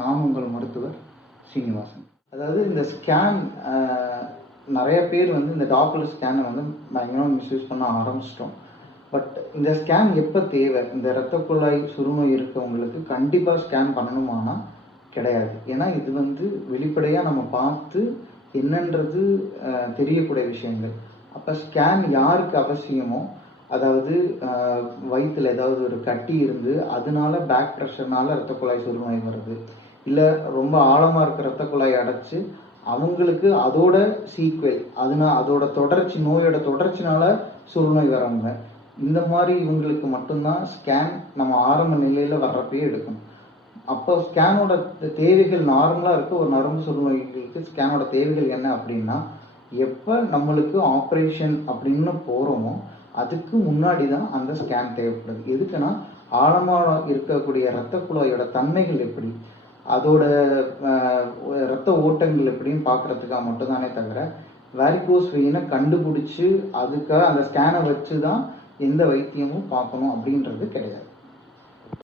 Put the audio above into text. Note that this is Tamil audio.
நான் உங்கள் மருத்துவர் சீனிவாசன். அதாவது இந்த ஸ்கேன் நிறைய பேர் வந்து இந்த டாப்லர் ஸ்கேனை வந்து பயங்கரமாக மிஸ்யூஸ் பண்ண ஆரம்பிச்சிட்டோம். பட் இந்த ஸ்கேன் எப்போ தேவை? இந்த இரத்த குழாய் சுருநோய் இருக்கவங்களுக்கு கண்டிப்பாக ஸ்கேன் பண்ணணுமானா கிடையாது. ஏன்னா இது வந்து வெளிப்படையாக நம்ம பார்த்து என்னன்றது தெரியக்கூடிய விஷயங்கள். அப்போ ஸ்கேன் யாருக்கு அவசியமோ, அதாவது வயிற்றில் ஏதாவது ஒரு கட்டி இருந்து அதனால பேக் ப்ரெஷர்னால இரத்த குழாய் சுருநோய் வருது, இல்லை ரொம்ப ஆழமாக இருக்க இரத்த குழாய் அடைச்சு அவங்களுக்கு அதோட சீக்வல், அதோட தொடர்ச்சி, நோயோட தொடர்ச்சினால சுருநோய் வரவங்க, இந்த மாதிரி இவங்களுக்கு மட்டும்தான் ஸ்கேன் நம்ம ஆரம்ப நிலையில் வர்றப்பயே எடுக்கணும். அப்போ ஸ்கேனோட தேவைகள் நார்மலாக இருக்க ஒரு நரம்பு சுருநோய்களுக்கு ஸ்கேனோட தேவைகள் என்ன அப்படின்னா, எப்போ நம்மளுக்கு ஆப்ரேஷன் அப்படின்னு போகிறோமோ அதுக்கு முன்னாடி தான் அந்த ஸ்கேன் தேவைப்படுது. எதுக்குன்னா, ஆழமாக இருக்கக்கூடிய இரத்த குழாயோட தன்மைகள் எப்படி, அதோட இரத்த ஓட்டங்கள் எப்படின்னு பார்க்கறதுக்காக மட்டும்தானே தவிர வேரிகோஸ் வெயினை கண்டுபிடிச்சி அதுக்காக அந்த ஸ்கேனை வச்சு தான் எந்த வைத்தியமும் பார்க்கணும் அப்படின்றது கிடையாது.